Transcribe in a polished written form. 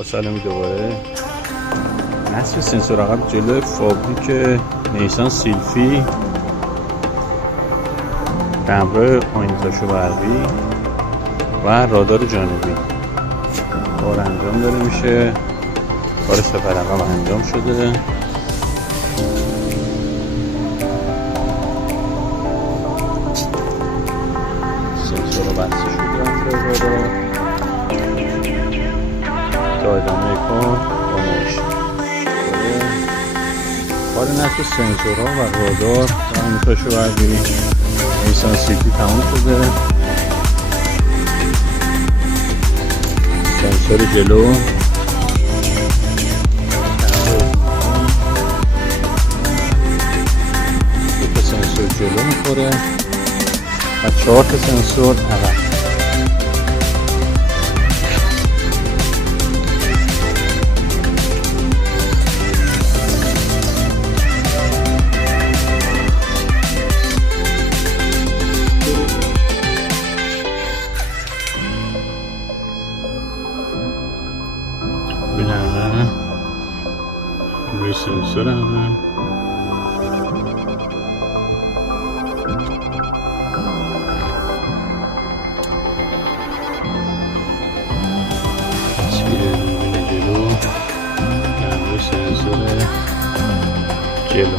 با سلامی دوباره. نصب سنسور عقب جلو فابریک نیسان سیلفی به همراه آینه‌تاشو برقی و رادار جانبی کار انجام داره میشه. کار سپر عقب انجام شده. سنسور رو بسته شده رادار تا ادامه کار با ماشین. کار نصب سنسورها و رادار و آینه‌تاشو برقی نیسان سیلفی تموم شده. سنسور جلو دو سنسور جلو میخوره و 4 سنسور عقب. روی سنسور عقب تصویر دوربین جلو روی سنسور جلو.